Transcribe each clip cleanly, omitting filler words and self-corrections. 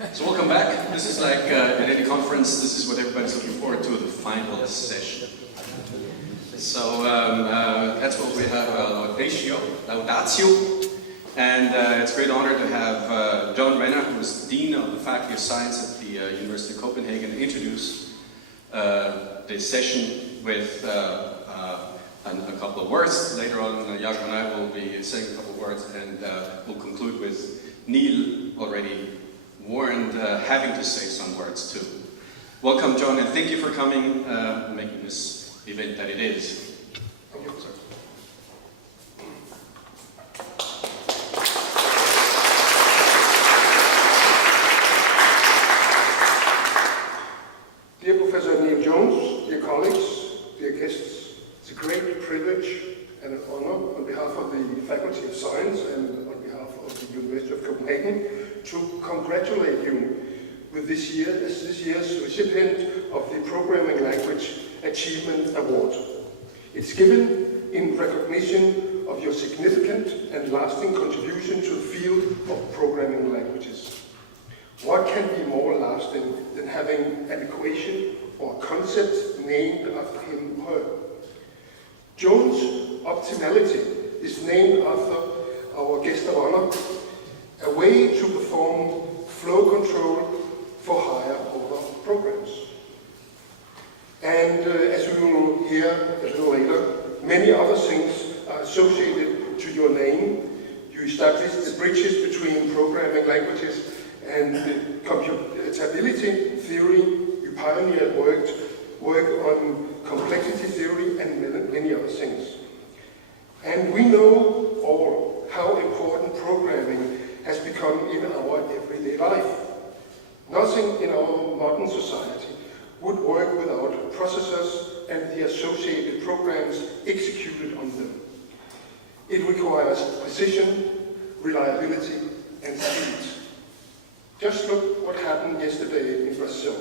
So welcome back. This is like at any conference, this is what everybody's looking forward to, the final session. So that's what we have, Laudatio. And it's a great honor to have Renner, who is Dean of the Faculty of Science at the University of Copenhagen, introduce this session with a couple of words. Later on, Jakob and I will be saying a couple of words, and we'll conclude with Neil already warned having to say some words too. Welcome, John, and thank you for coming, making this event that it is. Thank you, sir. Dear Professor Neil Jones, dear colleagues, dear guests, it's a great privilege and an honor on behalf of the Faculty of Science and on behalf of the University of Copenhagen to congratulate you with this year's recipient of the Programming Language Achievement Award. It's given in recognition of your significant and lasting contribution to the field of programming languages. What can be more lasting than having an equation or concept named after him or her? Jones' optimality is named after our guest of honor, a way to perform flow control for higher order programs. And as we will hear a little later, many other things are associated to your name. You established the bridges between programming languages and computability theory. You pioneered work on complexity theory and many other things. And we know all how important programming has become in our everyday life. Nothing in our modern society would work without processors and the associated programs executed on them. It requires precision, reliability, and speed. Just look what happened yesterday in Brazil.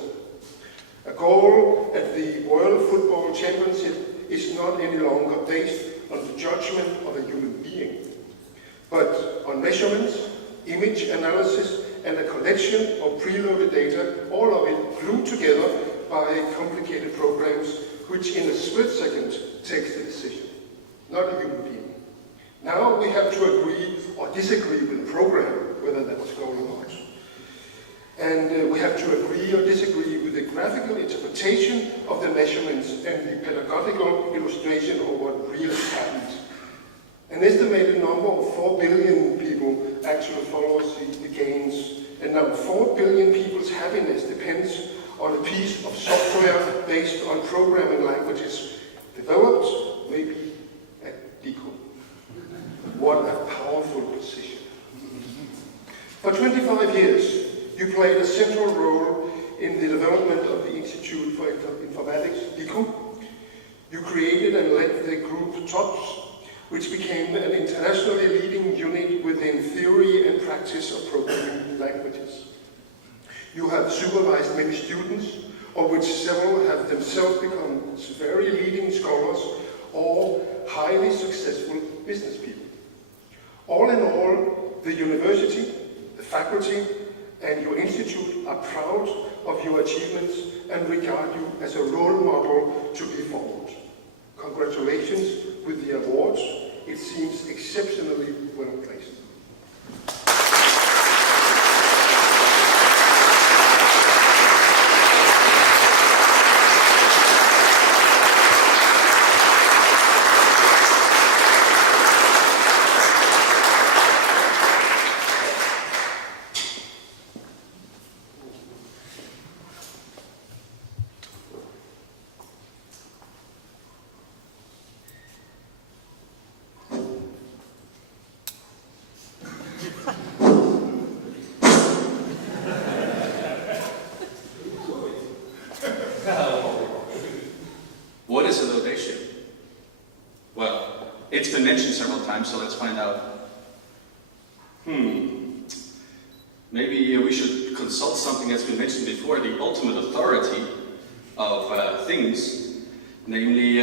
A goal at the World Football Championship is not any longer based on the judgment of a human being, but on measurements, image analysis, and a collection of preloaded data, all of it glued together by complicated programs, which in a split second takes the decision, not a human being. Now we have to agree or disagree with the program, whether that was going or not. And we have to agree or disagree with the graphical interpretation of the measurements and the pedagogical illustration of what really happened. An estimated number of 4 billion people actually follows the gains, and now 4 billion people's happiness depends on a piece of software based on programming languages developed maybe at DIKU. What a powerful position. For 25 years, you played a central role in the development of the Institute for Informatics, DIKU. You created and led the group TOPS, which became an internationally leading unit within theory and practice of programming languages. You have supervised many students, of which several have themselves become very leading scholars or highly successful business people. All in all, the university, the faculty, and your institute are proud of your achievements and regard you as a role model to be followed. Congratulations with the awards. It seems exceptionally well placed. What is a laudatio? Well, it's been mentioned several times, so let's find out. Maybe we should consult something that's been mentioned before, the ultimate authority of things, namely,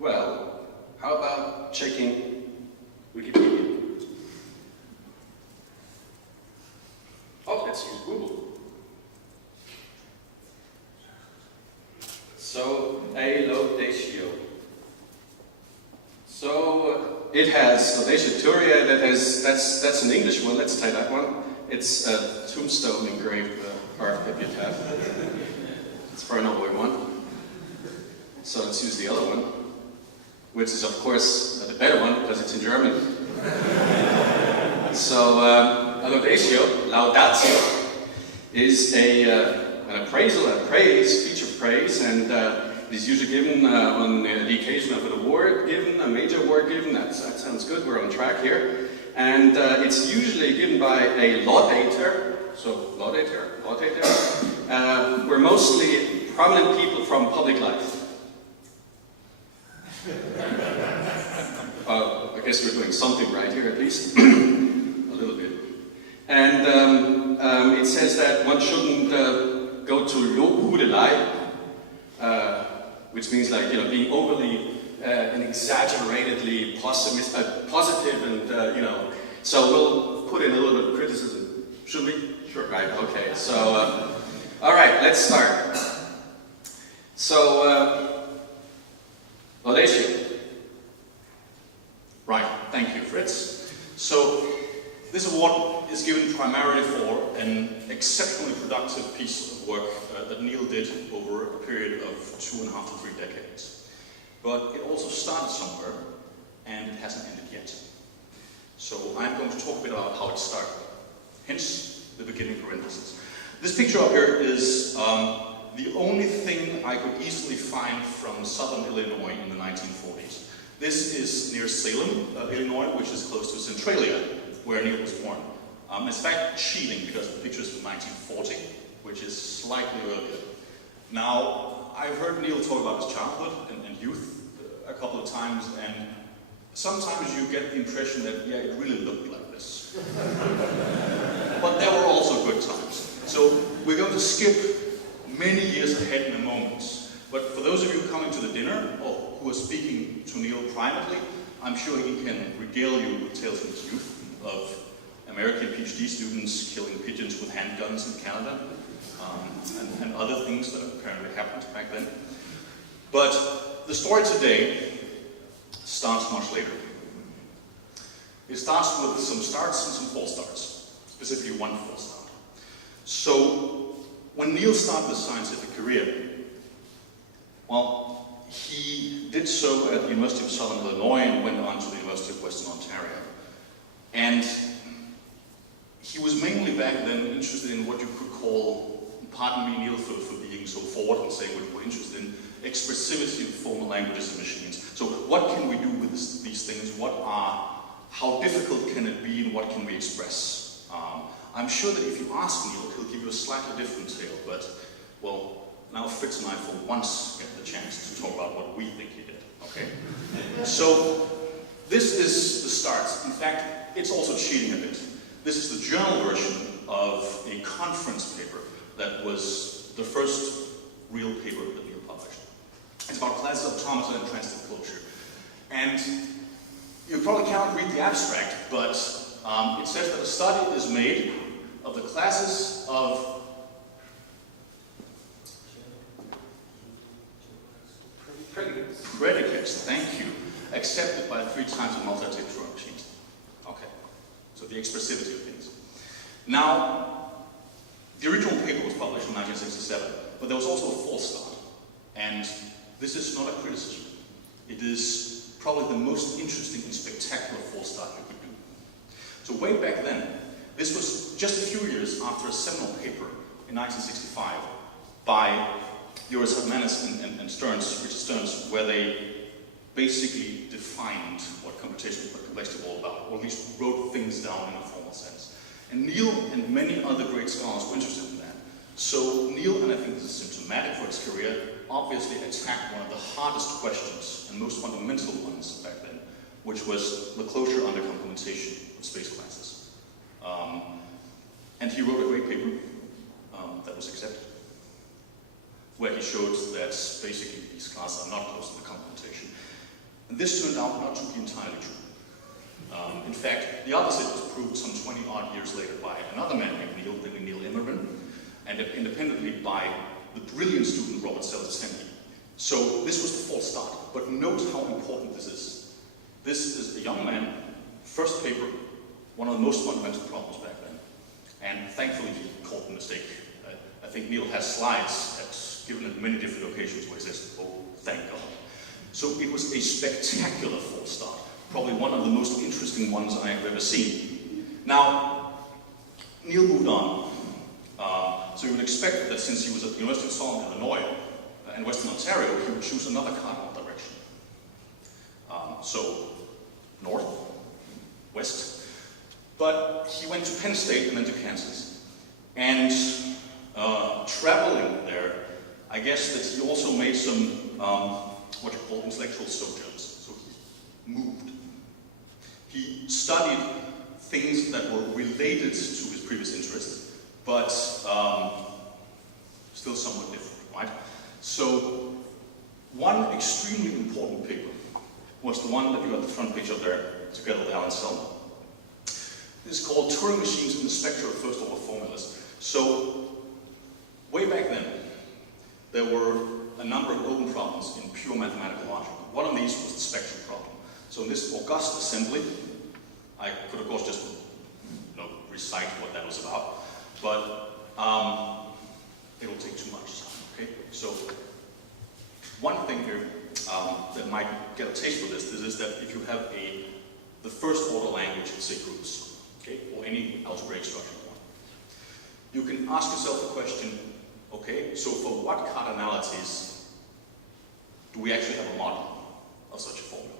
well, how about checking Wikipedia? let's use Google. So, a laudatio. So, it has laudatiaturia, that's an English one, let's try that one. It's a tombstone engraved art epitaph. It's for an old one. So let's use the other one, which is of course the better one because it's in German. So a laudatio is an appraisal, a praise, speech of praise, and it is usually given on the occasion of an award given, a major award given. That sounds good, we're on track here. And it's usually given by a laudator. So laudator. We're mostly prominent people from public life. I guess we're doing something right here at least. A little bit. And it says that one shouldn't go to lobhudelei, which means like, you know, being overly and exaggeratedly positive and, you know. So we'll put in a little bit of criticism. Should we? Sure. Right, okay. So, all right, let's start. So, Laudatio. Right, thank you, Fritz. So, this award is given primarily for an exceptionally productive piece of work that Neil did over a period of 2.5 to 3 decades. But it also started somewhere, and it hasn't ended yet. So I'm going to talk a bit about how it started. Hence, the beginning parenthesis. This picture up here is the only thing I could easily find from southern Illinois in the 1940s. This is near Salem, Illinois, which is close to Centralia, where Neil was born. It's in fact cheating because the picture is from 1940, which is slightly earlier. Now, I've heard Neil talk about his childhood and youth a couple of times, and sometimes you get the impression that, yeah, it really looked like this. But there were also good times. So we're going to skip many years ahead in a moment. But for those of you coming to the dinner, or who are speaking to Neil privately, I'm sure he can regale you with tales from his youth of American PhD students killing pigeons with handguns in Canada, and other things that apparently happened back then. But the story today starts much later. It starts with some starts and some false starts, specifically one false start. So, when Neil started his scientific career, well, he did so at the University of Southern Illinois and went on to the University of Western Ontario. And he was mainly back then interested in what you could call, pardon me Neil for being so forward and saying what you were interested in, expressivity of formal languages and machines. So what can we do with these things? How difficult can it be, and what can we express? I'm sure that if you ask Neil, he'll give you a slightly different tale, but, well, now Fritz and I for once get the chance to talk about what we think he did, okay? So, this is the start. In fact, it's also cheating a bit. This is the journal version of a conference paper that was the first real paper that Neil published. It's about classes of automata and transitive closure. And you probably cannot read the abstract, but it says that a study is made of the classes of predicates, thank you, accepted by 3 times the multi-type Turing machines. Okay, so the expressivity of things. Now, the original paper was published in 1967, but there was also a false start. And this is not a criticism. It is probably the most interesting and spectacular false start you could do. So way back then, this was just a few years after a seminal paper in 1965 by Joris Hartmanis and Stearns, Richard Stearns, where they basically defined what computational complexity was all about, or at least wrote things down in a formal sense. And Neil and many other great scholars were interested in that. So Neil, and I think this is symptomatic for his career, obviously attacked one of the hardest questions and most fundamental ones back then, which was the closure under complementation of space classes. And he wrote a great paper that was accepted, where he showed that basically these classes are not close to the complementation. And this turned out not to be entirely true. In fact, the opposite was proved some 20-odd years later by another man named Neil, Neil Emmerman, and independently by the brilliant student Robert Sellers-Henley. So this was the false start, but note how important this is. This is a young man, first paper, one of the most fundamental problems back then, and thankfully he caught the mistake. I think Neil has slides that's given at many different occasions where he says, oh, thank God. So it was a spectacular false start, probably one of the most interesting ones I have ever seen. Now, Neil moved on. So you would expect that since he was at the University of Southern Illinois and Western Ontario, he would choose another cardinal direction. So, north, west. But he went to Penn State and then to Kansas. And traveling there, I guess that he also made some, what you call intellectual sojourns. So he moved. He studied things that were related to his previous interests, but still somewhat different, right? So one extremely important paper was the one that you got the front page up there, together with Alan Selman. This is called Turing Machines in the Spectra of First Order Formulas. So way back then, there were a number of open problems in pure mathematical logic. One of these was the spectral problem. So in this august assembly, I could of course just recite what that was about, but it will take too much time, okay? So one thing here that might get a taste for this is that if you have the first order language, say groups, okay, or any algebraic structure you can ask yourself the question, okay, so for what cardinalities do we actually have a model of such a formula?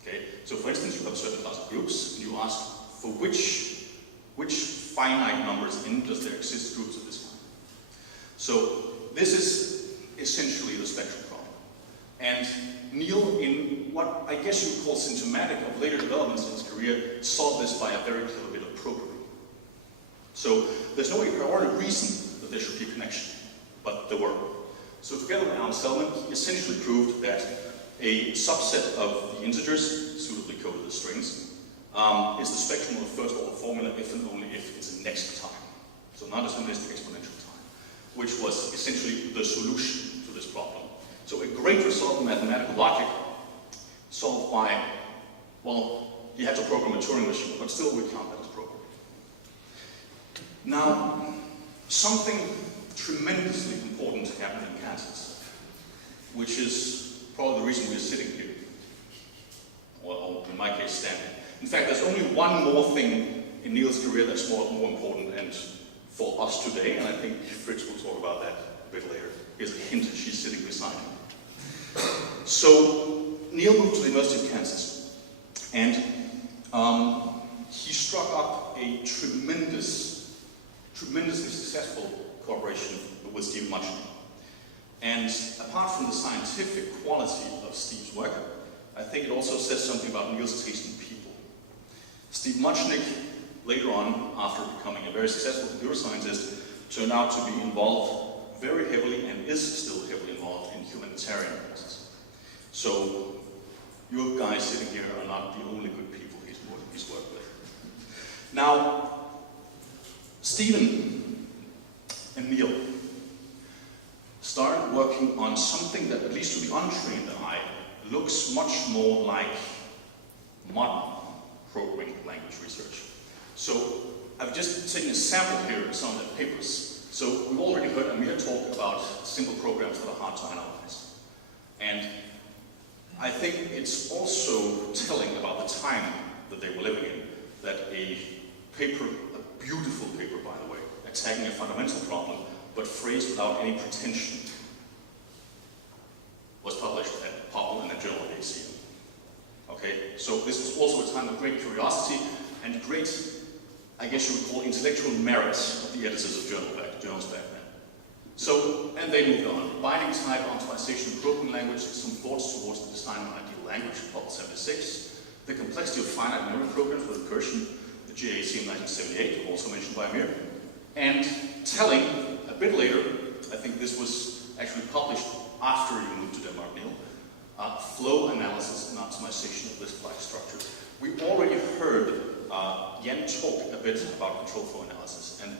Okay, so for instance, you have a certain class of groups, and you ask for which finite numbers in does there exist groups of this kind? So this is essentially the spectral problem. And Neil, in what I guess you would call symptomatic of later developments in his career, solved this by a very clever bit of programming. So there's no a priori reason that there should be a connection, but there were. So together with Alan Selman, he essentially proved that a subset of the integers, suitably coded as strings, is the spectrum of the first order formula if and only if it's in next time. So non-deterministic exponential time, which was essentially the solution to this problem. So a great result in mathematical logic solved by, well, you had to program a Turing machine, but still we count that as programming. Now, something tremendously important happened in Kansas, which is probably the reason we're sitting here, or in my case, standing. In fact, there's only one more thing in Neil's career that's more important and for us today, and I think Fritz will talk about that a bit later. Here's a hint, she's sitting beside him. So, Neil moved to the University of Kansas, and he struck up a tremendously successful cooperation with Steve Muchnick. And apart from the scientific quality of Steve's work, I think it also says something about Neil's taste in people. Steve Muchnick, later on, after becoming a very successful computer scientist, turned out to be involved very heavily, and is still heavily involved, in humanitarian causes. So, you guys sitting here are not the only good people he's worked with. Now, Stephen and Neil started working on something that, at least to the untrained eye, looks much more like modern programming language research. So I've just taken a sample here of some of their papers. So we've already heard Amir talk about simple programs that are hard to analyze. And I think it's also telling about the time that they were living in, that a paper, a beautiful paper by the way, attacking a fundamental problem, but phrased without any pretension, was published at Popple in the Journal of ACM. Okay, so this was also a time of great curiosity and great, I guess you would call, intellectual merit of the editors of journals back then. So, and they moved on. Binding type, optimization of programming language, some thoughts towards the design of an ideal language, Popple 76. The complexity of finite memory programs with recursion, the GAC in 1978, also mentioned by Amir. And telling, a bit later, I think this was actually published after you moved to Denmark, Neil, flow analysis and optimization of list-like structures. We already heard Jan talk a bit about control flow analysis, and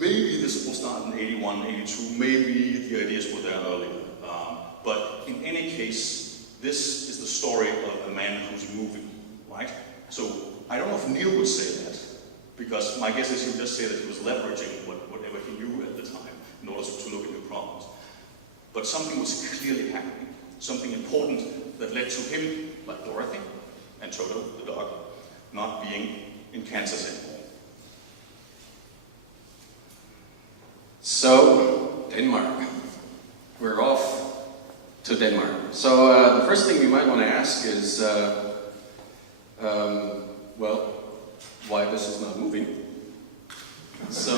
Maybe this will start in 81, 82, maybe the ideas were there earlier. But in any case, this is the story of a man who's moving, right? So I don't know if Neil would say that, because my guess is he would just say that he was leveraging whatever he knew at the time in order to look at new problems. But something was clearly happening, something important that led to him, like Dorothy and Toto, the dog, not being in Kansas anymore. So, Denmark. We're off to Denmark. So the first thing you might want to ask is, well, why this is not moving. So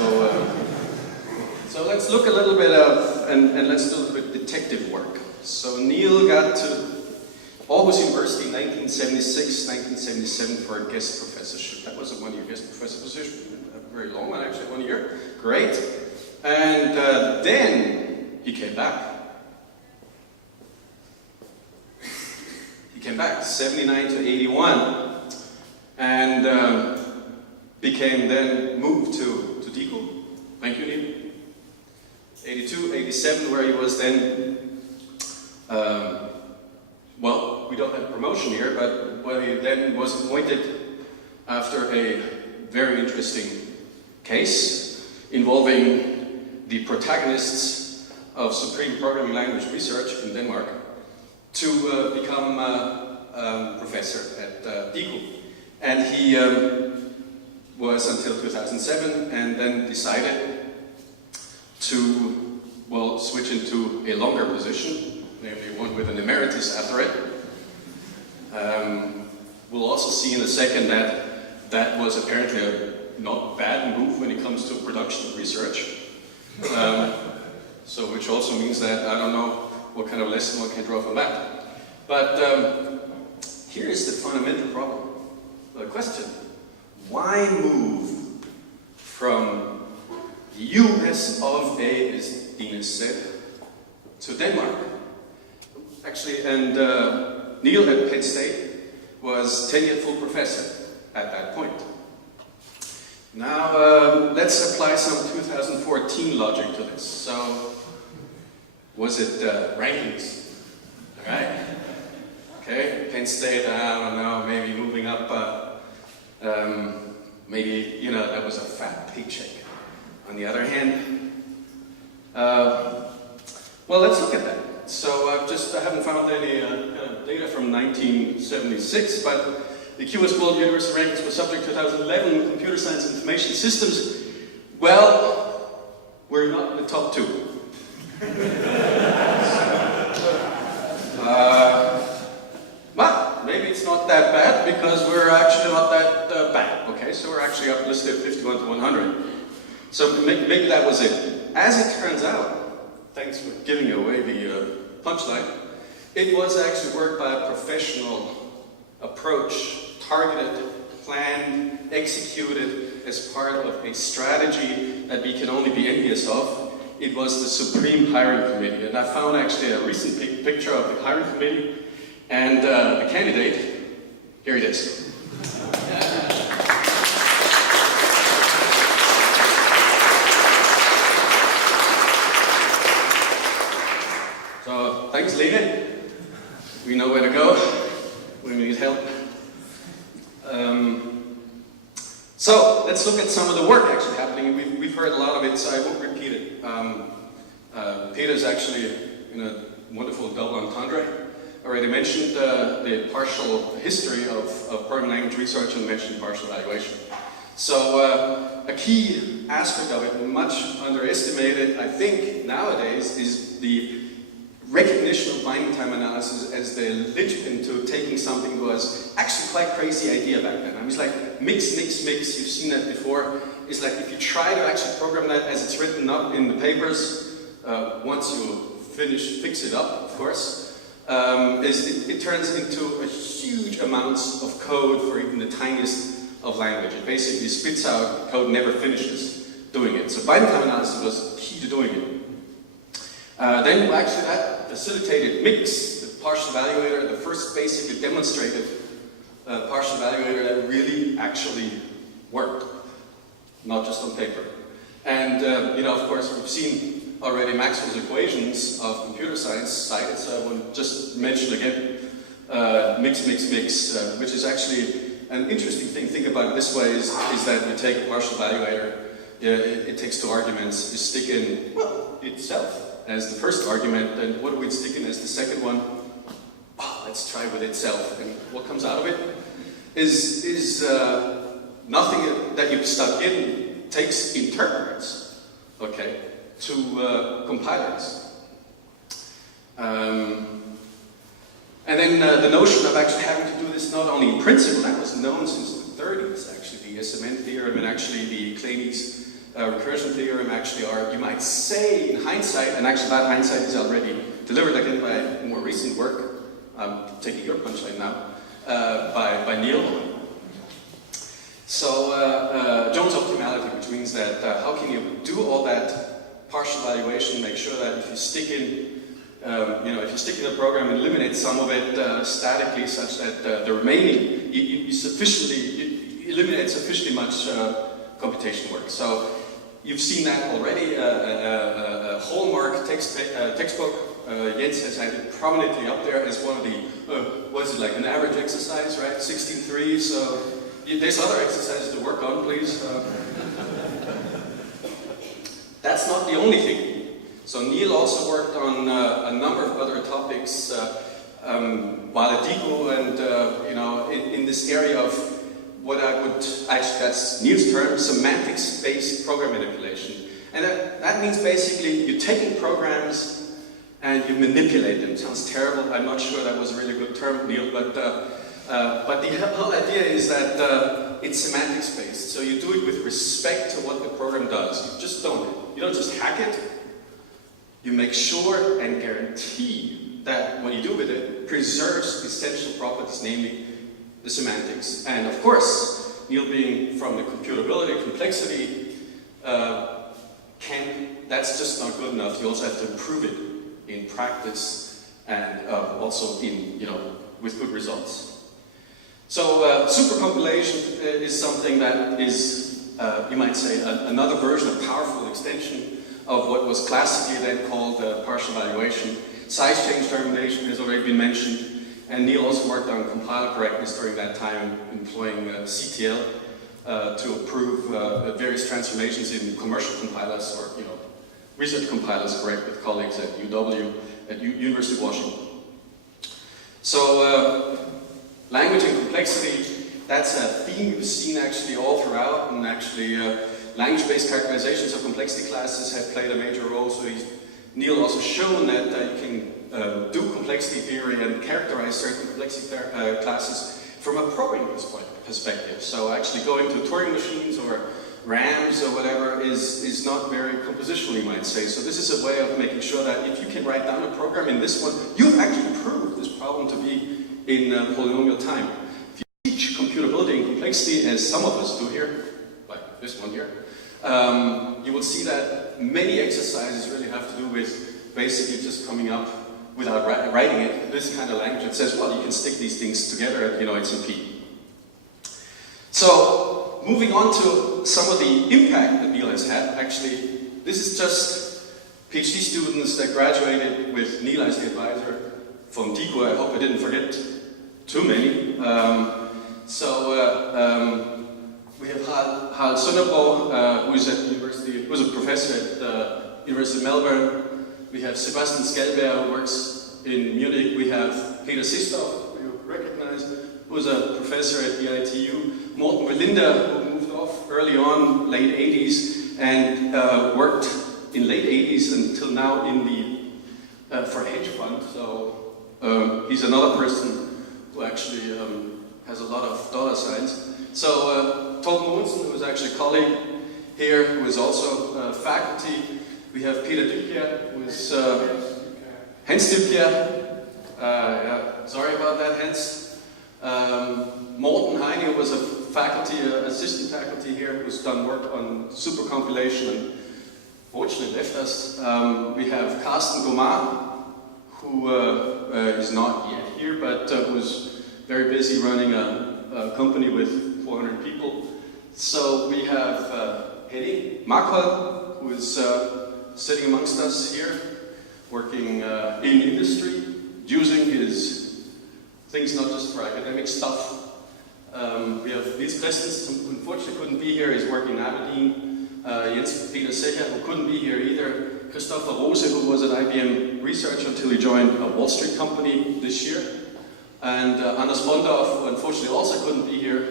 let's look a little bit of, and let's do a little bit of detective work. So Neil got to Aarhus University in 1976, 1977 for a guest professorship. That was a one-year guest professor position, a very long one actually, 1 year. Great. And then he came back. He came back, 79 to 81, and became then moved to DIKU. Thank you, Neil. 82, 87, where he was then, well, we don't have promotion here, but where he then was appointed after a very interesting case involving the protagonists of Supreme Programming Language Research in Denmark to become professor at DIKU. And he was until 2007, and then decided to, well, switch into a longer position, namely one with an emeritus after it. We'll also see in a second that that was apparently a not bad move when it comes to production of research. So which also means that I don't know what kind of lesson one can draw from that. But here is the fundamental problem. The question: why move from the US of A, as Dina said, to Denmark? Actually, and Neil at Penn State was tenured full professor at that point. Now, let's apply some 2014 logic to this. So, was it rankings? All right? Okay, Penn State, I don't know, maybe moving up, maybe, you know, that was a fat paycheck. On the other hand, well, let's look at that. So, I haven't found any data from 1976, but the QS World University Rankings for Subject 2011, Computer Science and Information Systems. Well, we're not in the top 2. Well, maybe it's not that bad because we're actually not that bad. Okay, so we're actually up listed 51 to 100. So maybe that was it. As it turns out, thanks for giving away the punchline, it was actually worked by a professional approach, targeted, planned, executed as part of a strategy that we can only be envious of. It was the Supreme Hiring Committee, and I found actually a recent picture of the hiring committee and the candidate. Here it is. So thanks, Lene. We know where to go when we need help. So let's look at some of the work actually happening. We've heard a lot of it, so I won't repeat it. Peter's actually in a wonderful double entendre. Already mentioned the partial history of programming language research and mentioned partial evaluation. So a key aspect of it, much underestimated, I think, nowadays, is the recognition of binding time analysis as the linchpin to taking something that was actually quite crazy idea back then. I mean, it's like mix, mix, mix. You've seen that before. It's like if you try to actually program that as it's written up in the papers, once you fix it up, of course, it turns into a huge amounts of code for even the tiniest of language. It basically spits out code, never finishes doing it. So binding time analysis was key to doing it. Then actually that facilitated MIX, the partial evaluator, the first basically demonstrated partial evaluator that really actually worked, not just on paper. And of course, we've seen already Maxwell's equations of computer science cited, so I won't just mention again mix, which is actually an interesting thing. Think about it this way: is that you take a partial evaluator, it takes two arguments, you stick in, well, itself as the first argument, and what do we stick in as the second one? Oh, let's try with itself. And what comes out of it is nothing that you've stuck in takes interpreters, okay, to compilers. And then the notion of actually having to do this not only in principle, that was known since the 30s, actually. The SMN theorem and actually the Kleini's recursion theorem actually are, you might say, in hindsight, and actually that hindsight is already delivered again by more recent work, I'm taking your punchline now, by Neil. So Jones optimality, which means that how can you do all that partial evaluation, make sure that if you stick in if you stick in a program and eliminate some of it statically, such that the remaining you eliminate sufficiently much computation work. So you've seen that already. A hallmark textbook. Jens has had it prominently up there as one of the what's it like, an average exercise, right? 16.3. So there's other exercises to work on, please. That's not the only thing. So Neil also worked on a number of other topics while at DIKU, and in this area of what I would actually, that's Neil's term, semantics-based program manipulation. And that means basically you're taking programs and you manipulate them. Sounds terrible. I'm not sure that was a really good term, Neil, but the whole idea is that it's semantics-based. So you do it with respect to what the program does. You don't just hack it. You make sure and guarantee that what you do with it preserves essential properties, namely the semantics. And of course, Neil being from the computability, complexity, that's just not good enough. You also have to improve it in practice and also in, with good results. So supercompilation is something that is, you might say, another version, a powerful extension of what was classically then called partial evaluation. Size change termination has already been mentioned, and Neil also worked on compiler correctness during that time, employing CTL to approve various transformations in commercial compilers or research compilers, correct, with colleagues at UW, at University of Washington. So language and complexity, that's a theme you've seen actually all throughout, and actually language-based characterizations of complexity classes have played a major role. So Neil also shown that you can do complexity theory and characterize certain complexity classes from a programming perspective. So actually going to Turing machines or RAMs or whatever is not very compositional, you might say. So this is a way of making sure that if you can write down a program in this one, you've actually proved this problem to be in polynomial time. If you teach computability and complexity, as some of us do here, like this one here, you will see that many exercises really have to do with basically just coming up without writing it, this kind of language that says, well, you can stick these things together at, it's in P. So, moving on to some of the impact that Neil has had, actually, this is just PhD students that graduated with Neil as the advisor from DIKU. I hope I didn't forget too many. We have Harald Søndergaard, who is at the university, who's a professor at the University of Melbourne. We have Sebastian Skalberg, who works in Munich. We have Peter Sistov, who you recognize, who's a professor at the DIKU. Morten Velinda, who moved off early on, late 80s, and worked in late 80s until now in the for a hedge fund. So he's another person who actually has a lot of dollar signs. So Torben Mogensen, who is actually a colleague here, who is also faculty. We have Peter Dybjerg, who is Hans Dybjerg. Sorry about that, Hans. Morten Heine, who was a faculty, assistant faculty here, who's done work on supercompilation and fortunately left us. We have Carsten Gomar, who is not yet here, but was very busy running a company with 400 people. So we have Henning Jakob, who is sitting amongst us here, working in industry, using his things not just for academic stuff. We have Nils Christensen, who unfortunately couldn't be here, he's working in Aberdeen. Jens Peter Secher, who couldn't be here either. Christopher Rose, who was at IBM Research until he joined a Wall Street company this year. And Anders Bondorf, who unfortunately also couldn't be here,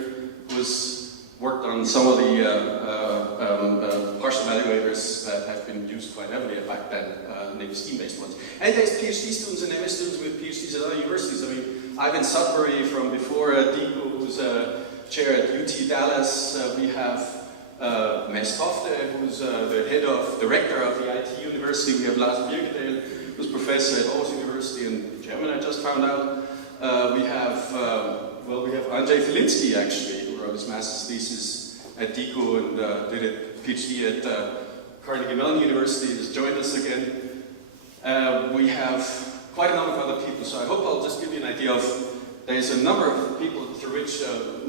worked on some of the partial evaluators that have been used quite heavily back then, named scheme-based ones. And there's PhD students and MS students with PhDs at other universities. I mean, Ivan Sudbury from before DIKU, who's chair at UT Dallas. We have Mads Tofte, who's the director of the IT University. We have Lars Birkedal, who's professor at Aarhus University in Germany, I just found out. We have Andrzej Filinski, actually, who wrote his master's thesis at DIKU and did a PhD at Carnegie Mellon University, has joined us again. We have quite a number of other people, so I hope I'll just give you an idea of, there's a number of people through which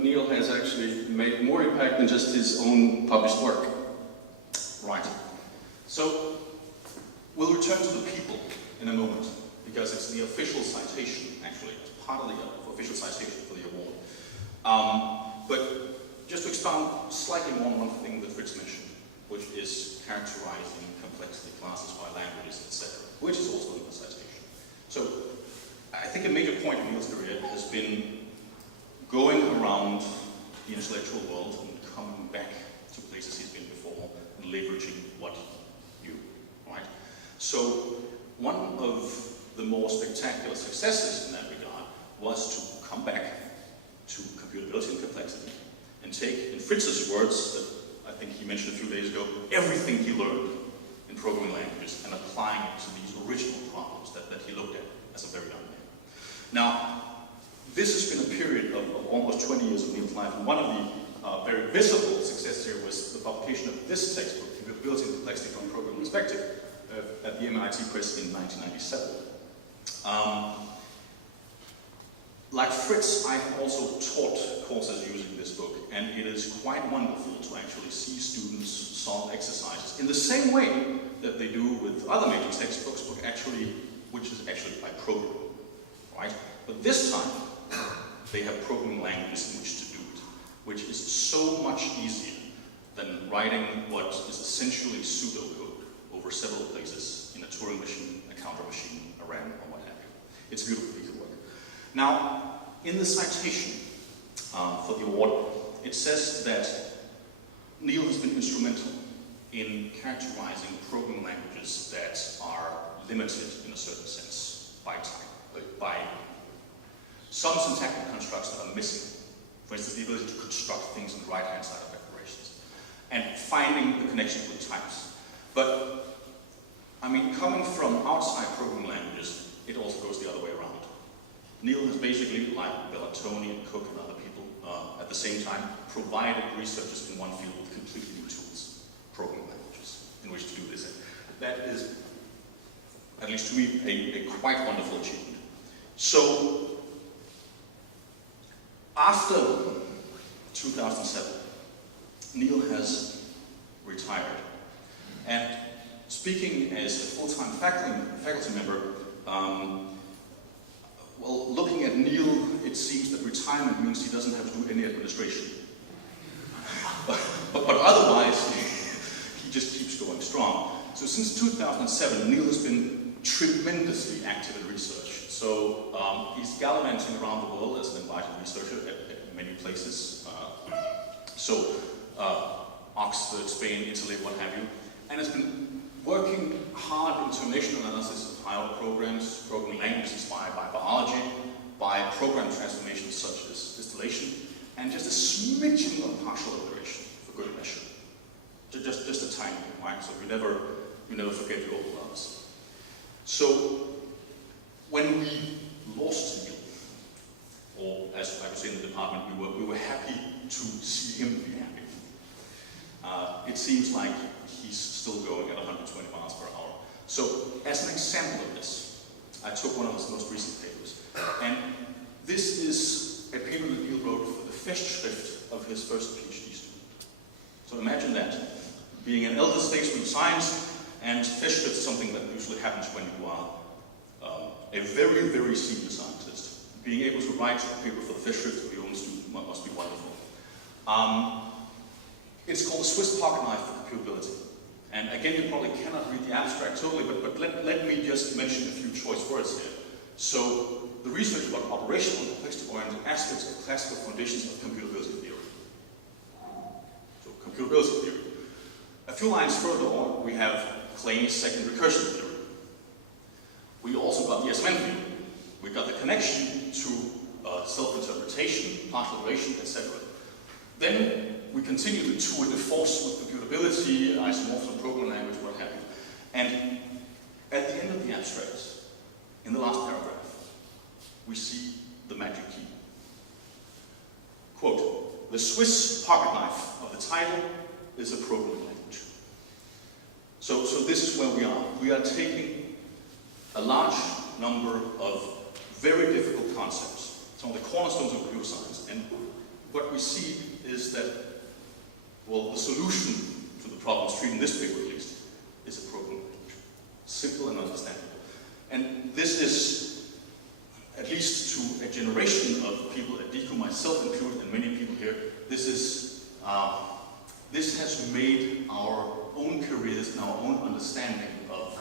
Neil has actually made more impact than just his own published work. Right. So, we'll return to the people in a moment, because it's the official citation, actually. It's part of the official citation for the award. But just to expound slightly more on one thing that Fritz mentioned, which is characterizing complexity classes by languages, etc., which is also in the citation. So, I think a major point of Neil's career has been going around the intellectual world and coming back to places he's been before and leveraging what he knew, right? So, one of the more spectacular successes in that regard was to come back to computability and complexity and take, in Fritz's words, that I think he mentioned a few days ago, everything he learned in programming languages and applying it to these original problems that he looked at as a very young man. Now, this has been a period of almost 20 years of Neil's life, and one of the very visible successes here was the publication of this textbook, Computability and Complexity from a Programming Perspective, at the MIT Press in 1997. Like Fritz, I have also taught courses using this book, and it is quite wonderful to actually see students solve exercises in the same way that they do with other major textbooks, which is actually by programming, right? But this time, they have programming languages in which to do it, which is so much easier than writing what is essentially pseudocode over several places in a Turing machine, a counter machine, a RAM, or what have you. It's a beautiful piece of work. Now, in the citation for the award, it says that Neil has been instrumental in characterizing programming languages that are limited in a certain sense by time, by some syntactic constructs that are missing. For instance, the ability to construct things on the right-hand side of declarations, and finding the connection with types. But, I mean, coming from outside programming languages, it also goes the other way around. Neil has basically, like Bellatoni and Cook and other people, at the same time, provided researchers in one field with completely new tools, programming languages, in which to do this. And that is, at least to me, a quite wonderful achievement. So, after 2007, Neil has retired. And speaking as a full-time faculty member, well, looking at Neil, it seems that retirement means he doesn't have to do any administration. but otherwise, he just keeps going strong. So since 2007, Neil has been tremendously active in research. So he's gallivanting around the world as an invited researcher at many places. Oxford, Spain, Italy, what have you. And has been working hard into national analysis of higher programs, programming languages inspired by biology, by program transformations such as distillation, and just a smidgen of partial iteration for good measure. Just a tiny bit, right? So you never forget your old loves. So when we lost Neil, or as I would say in the department, we were happy to see him be happy. It seems like he's still going at 120 miles per hour. So, as an example of this, I took one of his most recent papers. And this is a paper that Neil wrote for the Festschrift of his first PhD student. So imagine that, being an elder statesman of science, and Festschrift is something that usually happens when you are a very, very senior scientist. Being able to write a paper for the Festschrift of your own student must be wonderful. It's called the Swiss pocket knife for computability. And again, you probably cannot read the abstract totally, but let me just mention a few choice words here. So, the research about operational and complexity-oriented aspects of classical foundations of computability theory. So, computability theory. A few lines further on, we have Klein's second recursion theory. We also got the SMN theory. We got the connection to self-interpretation, partial iteration, etc. Then we continue the tour de force with computability, isomorphism, programming language, what have you. And at the end of the abstract, in the last paragraph, we see the magic key. Quote, the Swiss pocket knife of the title is a programming language. So this is where we are. We are taking a large number of very difficult concepts, some of the cornerstones of computer science, and what we see is that, well, the solution to the problems treated in this paper, at least, is a programming language. Simple and understandable. And this is, at least to a generation of people at DIKU, myself included, and many people here, this has made our own careers and our own understanding of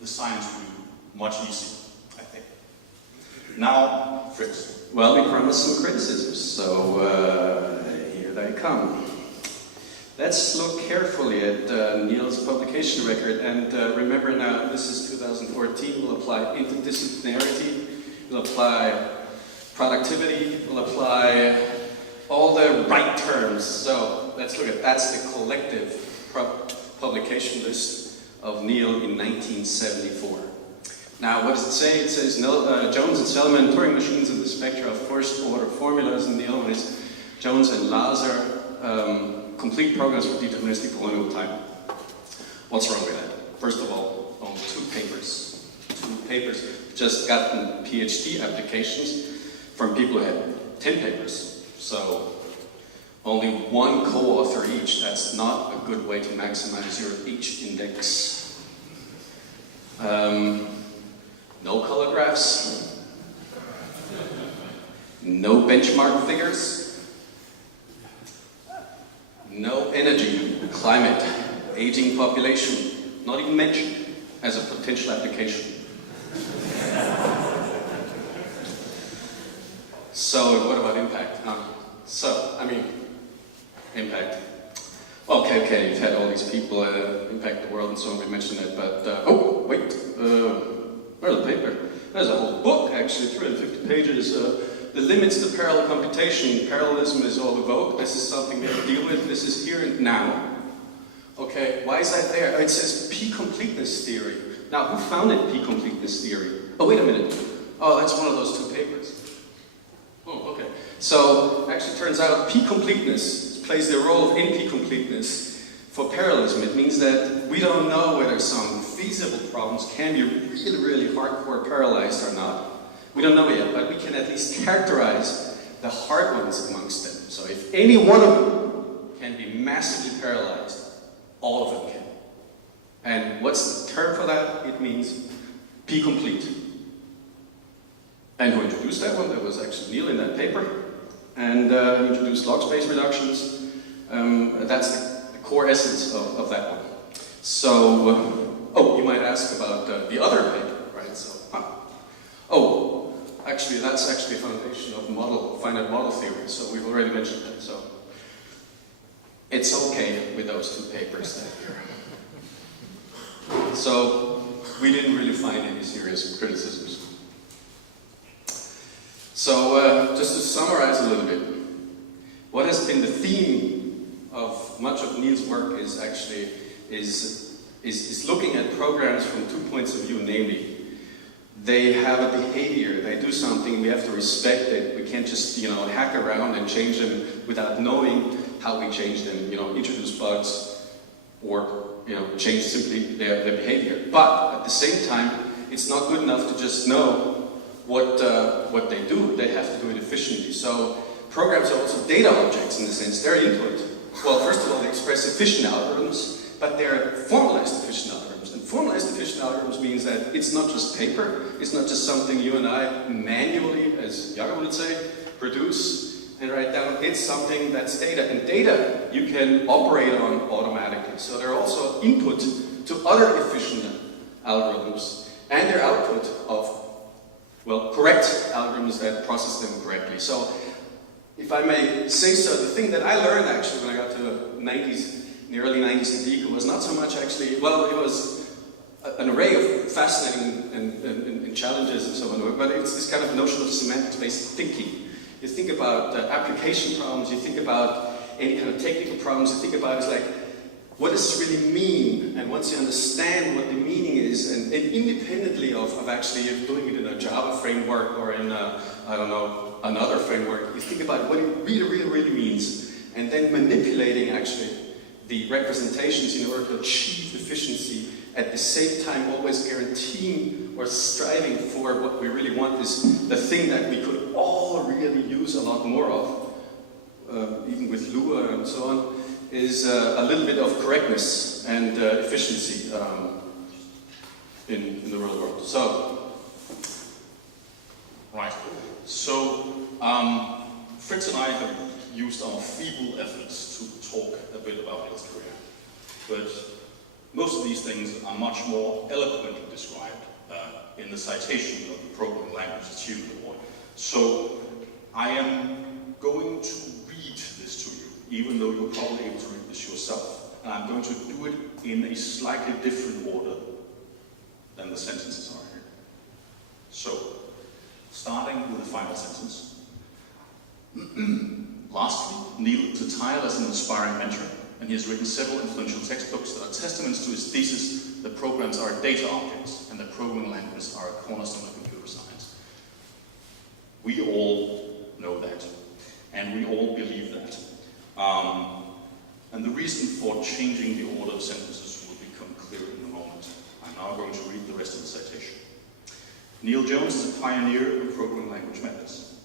the science we do much easier, I think. Now, Fritz. Well, we promised some criticisms, so here they come. Let's look carefully at Neil's publication record, and remember now, this is 2014, we'll apply interdisciplinarity, we'll apply productivity, we'll apply all the right terms. So let's look at, that's the collective publication list of Neil in 1974. Now, what does it say? It says Jones and Selman, Turing machines and the spectra of first-order formulas, and the other one is Jones and Lazar, complete programs for deterministic polynomial time. What's wrong with that? First of all, only two papers. Just gotten PH.D. applications from people who had 10 papers. So, only one co-author each. That's not a good way to maximize your H index. No color graphs, no benchmark figures, no energy, climate, aging population, not even mentioned as a potential application. So what about impact? Impact. Okay, you've had all these people impact the world and so on, we mentioned that, but, oh, wait, where's the paper? There's a whole book, actually, 350 pages. The limits to parallel computation. Parallelism is all the vogue. This is something we have to deal with. This is here and now. Okay, why is that there? It says P-completeness theory. Now, who founded P-completeness theory? Oh, wait a minute. Oh, that's one of those two papers. Oh, okay. So, actually, it turns out P-completeness plays the role of NP-completeness for parallelism. It means that we don't know whether some feasible problems can be really, really hardcore parallelized or not. We don't know yet, but we can at least characterize the hard ones amongst them. So if any one of them can be massively parallelized, all of them can. And what's the term for that? It means P-complete. And who introduced that one? That was actually Neil in that paper. And he introduced log space reductions. That's the core essence of that one. So, you might ask about the other paper, right? So, actually, that's actually a foundation of finite model theory. So we've already mentioned that. So it's okay with those two papers that year. So we didn't really find any serious criticisms. So just to summarize a little bit, what has been the theme of much of Neil's work is actually looking at programs from 2 points of view, namely, they have a behavior, they do something, we have to respect it. We can't just, hack around and change them without knowing how we change them, introduce bugs or, change simply their behavior. But at the same time, it's not good enough to just know what they do. They have to do it efficiently. So programs are also data objects in the sense, they're input. Well, first of all, they express efficient algorithms, but but they're formalized efficient algorithms. And formalized efficient algorithms means that it's not just paper, it's not just something you and I manually, as Jakob would say, produce and write down. It's something that's data. And data you can operate on automatically. So they're also input to other efficient algorithms and their output of, well, correct algorithms that process them correctly. So if I may say so, the thing that I learned actually when I got to the 90s, in the early 90s in DIKU was not so much actually, well, it was an array of fascinating and challenges and so on, but it's this kind of notion of semantics-based thinking. You think about application problems, you think about any kind of technical problems, you think about it's like, what does this really mean? And once you understand what the meaning is, and independently of actually doing it in a Java framework or in a, I don't know, another framework, you think about what it really means, and then manipulating actually the representations in order to achieve efficiency, at the same time always guaranteeing or striving for what we really want is the thing that we could all really use a lot more of, even with Lua and so on, is a little bit of correctness and efficiency in the real world. So, right. So, Fritz and I have used our feeble efforts to talk a bit about his career, but most of these things are much more eloquently described in the citation of the Programming Language Achievement Award. So I am going to read this to you, even though you're probably able to read this yourself. And I'm going to do it in a slightly different order than the sentences are here. So, starting with the final sentence. Lastly, Neil is a tireless and inspiring mentor, and he has written several influential textbooks that are testaments to his thesis that programs are data objects and that programming languages are a cornerstone of computer science. We all know that, and we all believe that. And the reason for changing the order of sentences will become clear in a moment. I'm now going to read the rest of the citation. Neil Jones is a pioneer of programming language methods.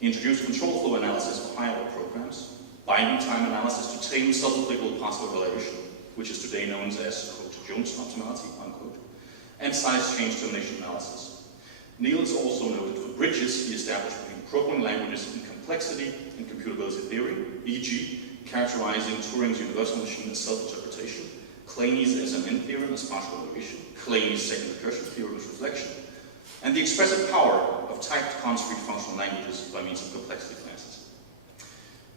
He introduced control flow analysis for high-order programs, binding time analysis to tame self-applicable password validation, which is today known as, quote, Jones optimality, unquote, and size change termination analysis. Neil is also noted for bridges he established between programming languages in complexity and computability theory, e.g., characterizing Turing's universal machine as self-interpretation, Kleini's SMN theorem as partial evaluation, Kleini's second recursion theorem as reflection, and the expressive power of typed construct functional languages by means of complexity classes.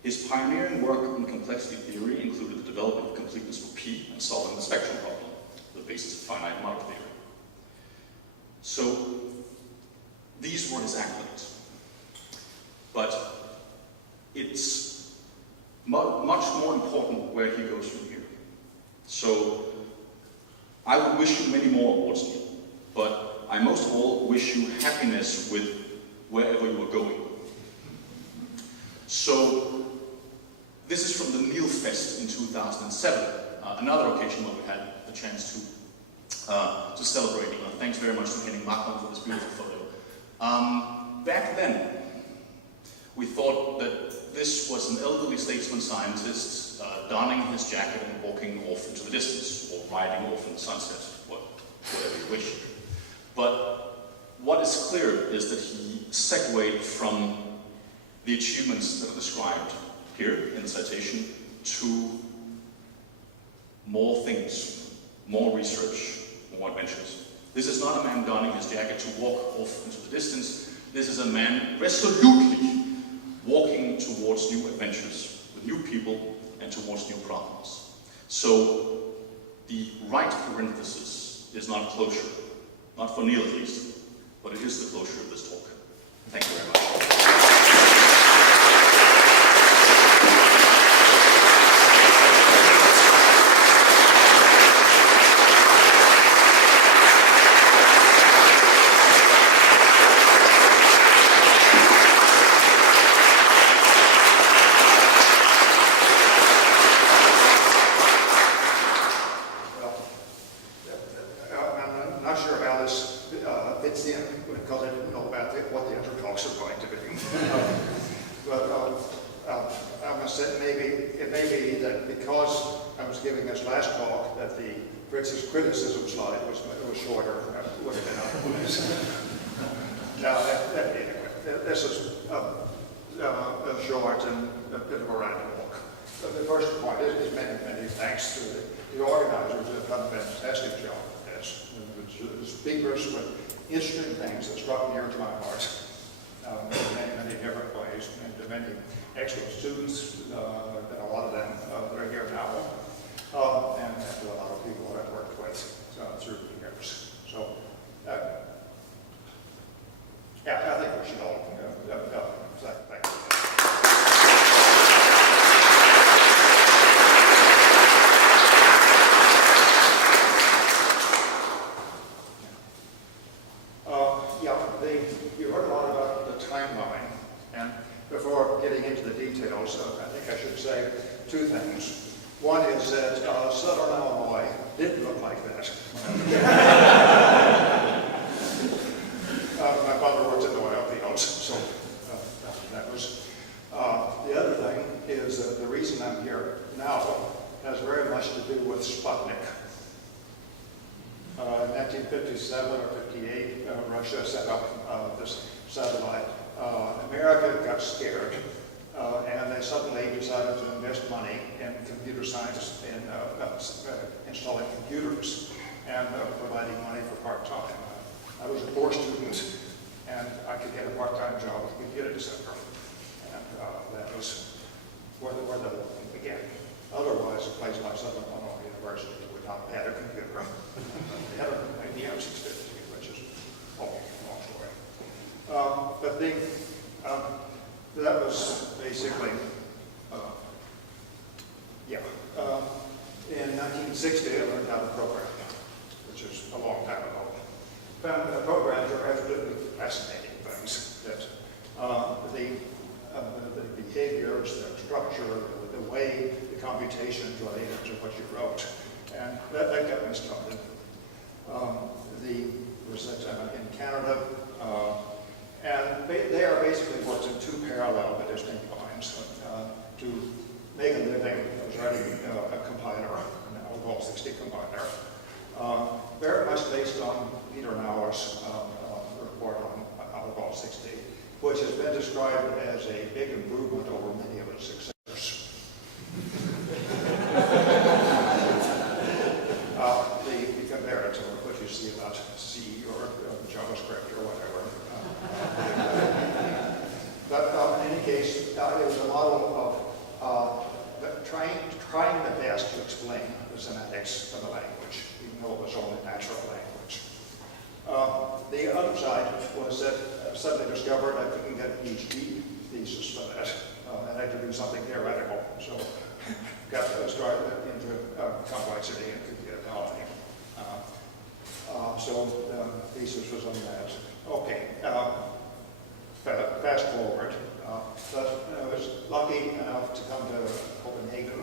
His pioneering work in complexity theory included the development of completeness for P and solving the spectrum problem, the basis of finite model theory. So, these were his accolades. But it's much more important where he goes from here. So, I would wish you many more awards, Neil, but I most of all wish you happiness with wherever you are going. So, this is from the Neil Fest in 2007, another occasion where we had the chance to celebrate. Thanks very much to Henning for this beautiful photo. Back then, we thought that this was an elderly statesman scientist donning his jacket and walking off into the distance, or riding off in the sunset, whatever you wish. But what is clear is that he segued from the achievements that are described here in the citation to more things, more research, more adventures. This is not a man donning his jacket to walk off into the distance. This is a man resolutely walking towards new adventures with new people and towards new problems. So the right parenthesis is not a closure. Not for Neil at least, but it is the closure of this talk. Thank you very much. I must say, it may be that because I'm was giving this last talk that the Fritz's criticism slide was shorter. That would have been otherwise. Now, anyway, this is a short and a bit of a random walk. The first point is many thanks to the organizers who have done a fantastic job of this. The speakers with interesting things that struck near to my heart in many different ways, and to many excellent students, and a lot of them that are here now, and to a lot of people that I've worked with through the years. So, yeah, I think we should all thank you. You heard a lot about the timeline, and before getting into the details, I think I should say two things. One is that Southern Illinois didn't look like that. My father worked in the oil fields, so that was. The other thing is that the reason I'm here now has very much to do with Sputnik. In 1957 or 58, Russia set up this satellite. America got scared, and they suddenly decided to invest money in computer science, in installing computers, and providing money for part-time. I was a poor student, and I could get a part-time job at the computer center, and that was where the whole thing began. Otherwise, a place like Southern Illinois University would not have had a computer. They had an IBM 650, which is a long story. But that was basically, in 1960, I learned how to program, which is a long time ago. Found that programs are absolutely fascinating things. That the behaviors, the structure, the way the computation is related to what you wrote. And that got me started. Was in Canada, and they are basically worked in two parallel but distinct lines. To make a living, I was writing a compiler, an Algol 60 compiler, very much based on Peter Nauer's report on Algol 60, which has been described as a big improvement over many of its successors. The comparative, what you see about C or JavaScript or whatever. But in any case, it was a model of trying the best to explain the semantics of the language, even though it was only natural language. The other side was that I suddenly discovered I couldn't get a PH.D. thesis for that, and I had to do something theoretical. So got started into complexity and computality. So the thesis was on that. Okay, fast forward. But I was lucky enough to come to Copenhagen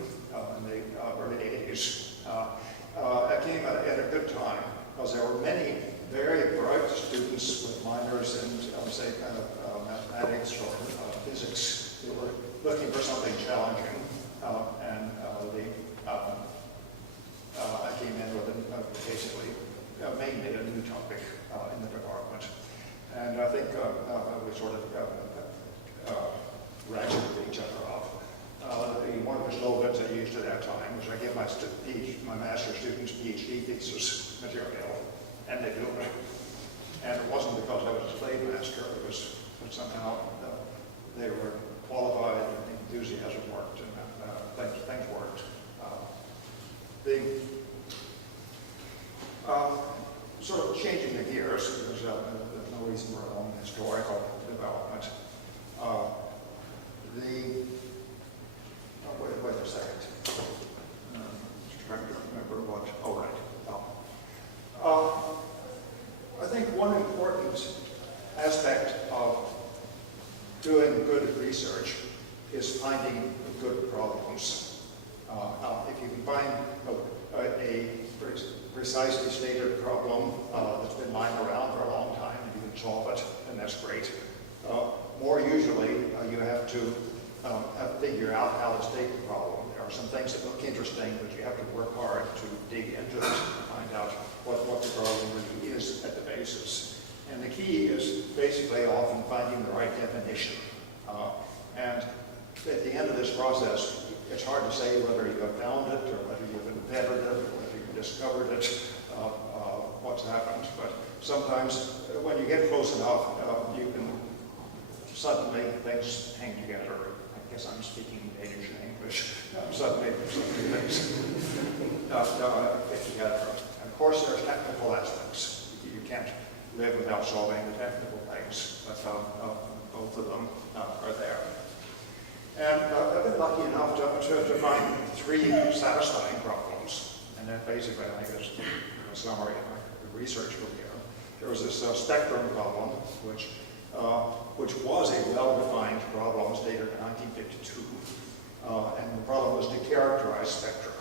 in the early 80s. I came at a good time because there were many very bright students with minors in, say, kind of mathematics or physics who were looking for something challenging. I came in with basically mainly a new topic in the department. And I think we sort of ratcheted each other up. One of the slogans I used at that time was I give my master's students PH.D. thesis material, and they do it. And it wasn't because I was a slave master, it was somehow they were qualified and the enthusiasm worked and things worked. Sort of changing the gears, there's no reason for a long historical development. Wait a second. Just trying to remember what. Oh, right. I think one important aspect of doing good research is finding good problems. If you can find a precisely stated problem that's been lying around for a long time and you can solve it, then that's great. More usually, you have to figure out how to state the problem. There are some things that look interesting, but you have to work hard to dig into it and find out what the problem really is at the basis. And the key is basically often finding the right definition. And at the end of this process, it's hard to say whether you have found it or whether you've invented it or whether you've discovered it, what's happened. But sometimes when you get close enough, you can suddenly things hang together. I guess I'm speaking Danish and English. Suddenly things fit together. And of course, there's technical aspects. You can't live without solving the technical things, but both of them are there. And I've been lucky enough to find 3 satisfying problems. And that basically, I think, is a summary of my research from here. There was this spectrum problem, which was a well-defined problem, stated in 1952. And the problem was to characterize spectra.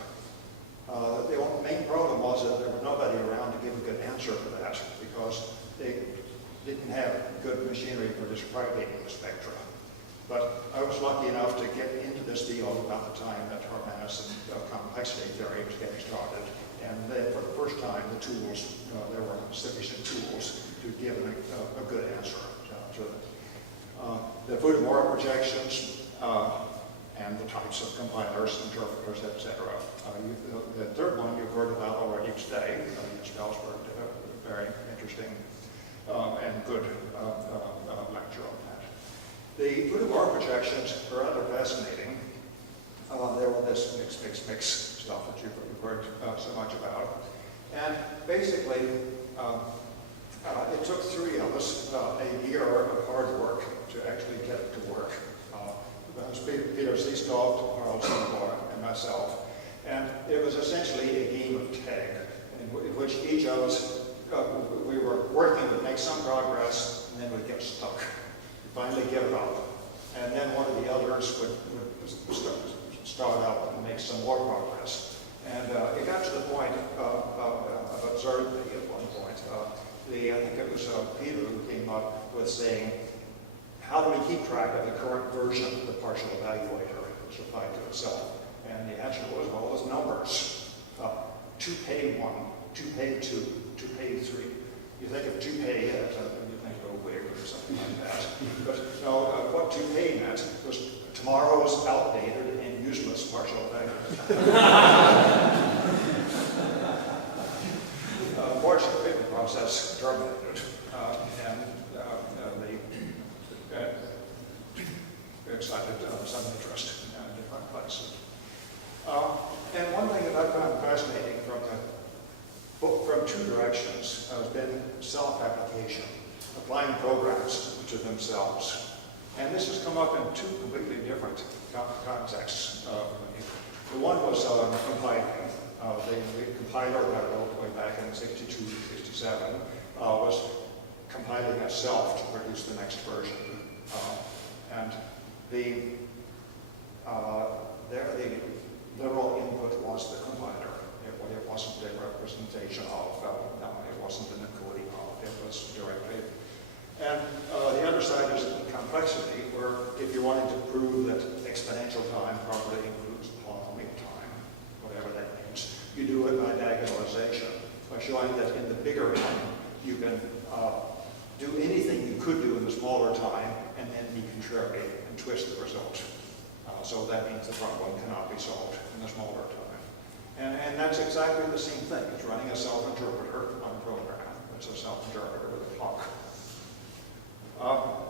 The main problem was that there was nobody around to give a good answer for that, because they didn't have good machinery for describing the spectra. But I was lucky enough to get into this field about the time that Hermanus and complexity theory was getting started. And then for the first time, the tools, there were sufficient tools to give a good answer to it. The Fudimore projections and the types of compilers, interpreters, etc. The third one you've heard about already today, Spellsberg did a very interesting and good lecture on that. The Fudimore projections are rather fascinating. They were this mix stuff that you've heard so much about. And basically, it took 3 of us a year of hard work to actually get it to work. It was Peter Seestoft, Harald Sundborg, and myself. And it was essentially a game of tag, in which each of us, we were working to make some progress, and then we'd get stuck. Finally give it up. And then one of the others would start out and make some more progress. And it got to the point of absurdity at one point. I think it was Peter who came up with saying, how do we keep track of the current version of the partial evaluator which applied to itself? And the answer was, well, it was numbers. 2P1, 2P2, 2P3. You think of 2P as you think of a wig or something like that. But no, what 2P meant was tomorrow's outdated and useless partial evaluator. Fortunately, the process terminated, and they excited some interest in different places. And one thing that I found fascinating from the book, from 2 directions, has been self-application, applying programs to themselves. And this has come up in 2 completely different contexts. The one was compiling. The compiler that I wrote way back in 62, 67 was compiling itself to produce the next version. And the literal input was the compiler. It wasn't a representation of, it wasn't an encoding of, it was directly. And the other side is complexity, where if you wanted to prove that exponential time properly includes polynomial time, whatever that means, you do it by diagonalization, by showing that in the bigger time you can do anything you could do in the smaller time and then be contrary and twist the result. So that means the problem cannot be solved in the smaller time. And that's exactly the same thing. It's running a self-interpreter on a program. It's a self-interpreter with a clock.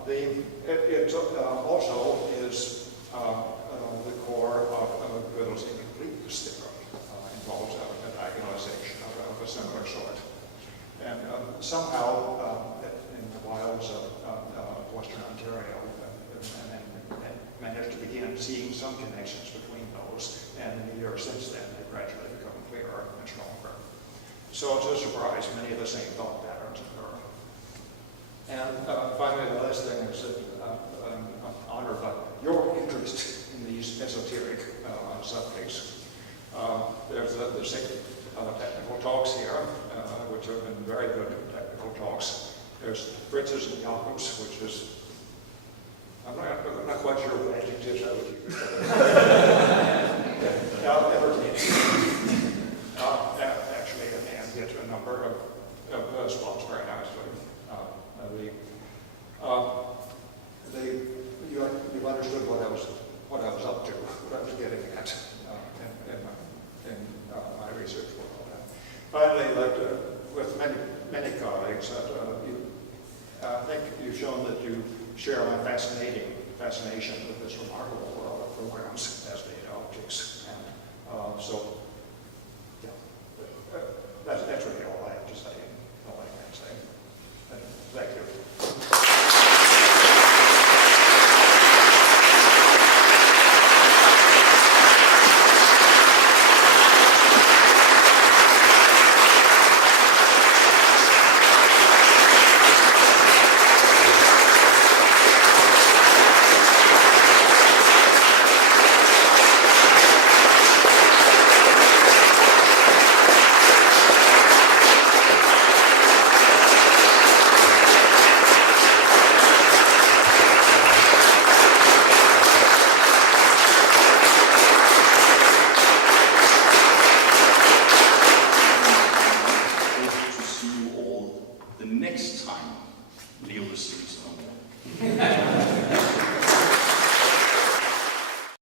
It also is the core of Gödel's incompleteness theorem. Involves a diagonalization of a similar sort. And somehow, in the wilds of Western Ontario, managed to begin seeing some connections between those, and in the years since then, they've gradually become clearer and stronger. So it's a surprise, many of the same thought patterns occur. And finally, the last thing is that I'm honored by your interest in these esoteric subjects. There's the 6 technical talks here, which have been very good technical talks. There's Fritz's and Jakob's, which is, I'm not quite sure what adjectives I would use. Actually, and get to a number of spots very nicely. You've understood what I was up to, what I was getting at in my research work on that. Finally, with many colleagues, I think you've shown that you share my fascination with this remarkable world of programs as data objects. And so, yeah, that's really all I have to say. All I can say. And thank you. Next time Neil receives no more.